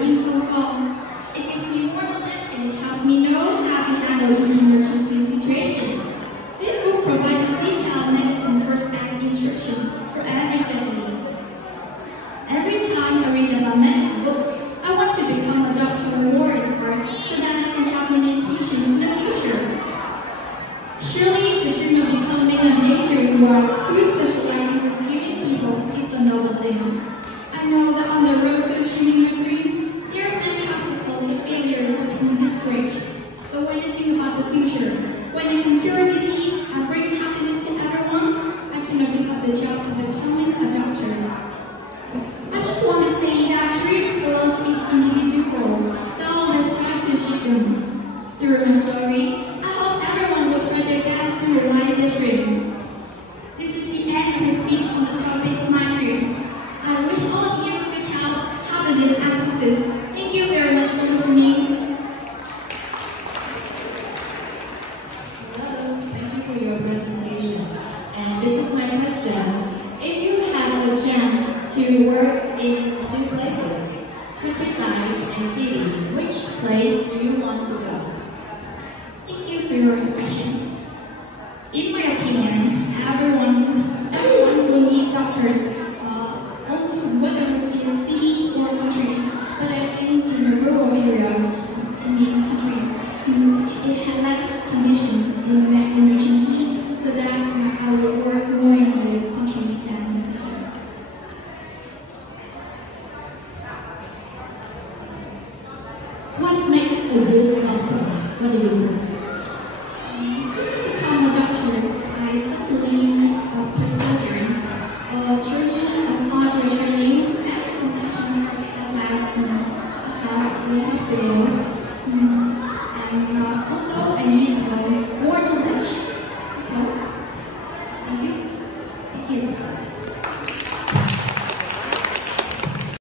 in Hong Kong. It gives me more knowledge and it helps me know how to handle an emergency situation. This book provides detailed medicine first aid instruction for every family. Every time I read about medicine books, I want to become a doctor or war expert so that I can help many patients in the future. Surely the dream of becoming a major ward who specializes in rescuing people is a noble thing. I know that on the road to achieving your dreams, there are many obstacles and failures that can discourage. But when you think about the future, when I can cure a disease and bring happiness to everyone, I cannot give up the job of becoming a doctor. I just want to say that dreams belong to each individual, so let's try to achieve them. Through my story, I hope everyone will try their best to realize this dream. This is the end of my speech on the topic of my dream. I wish all of you good health, happiness, and success. Thank you very much for listening. Hello, thank you for your presentation. And this is my question. If you have a chance to work in two places, countryside and city, which place do you want to go? Thank you for your question. In my opinion, everyone will need doctors, whether it be a city or country. But I think in the rural area, in the country, it has less conditions in emergency, so that I will work more in the country than the city. What makes a good doctor? What do you think? Become a doctor, I certainly perseverance, training, hard training, and compassion about the hospital. And also I need more knowledge. So, thank you. Thank you.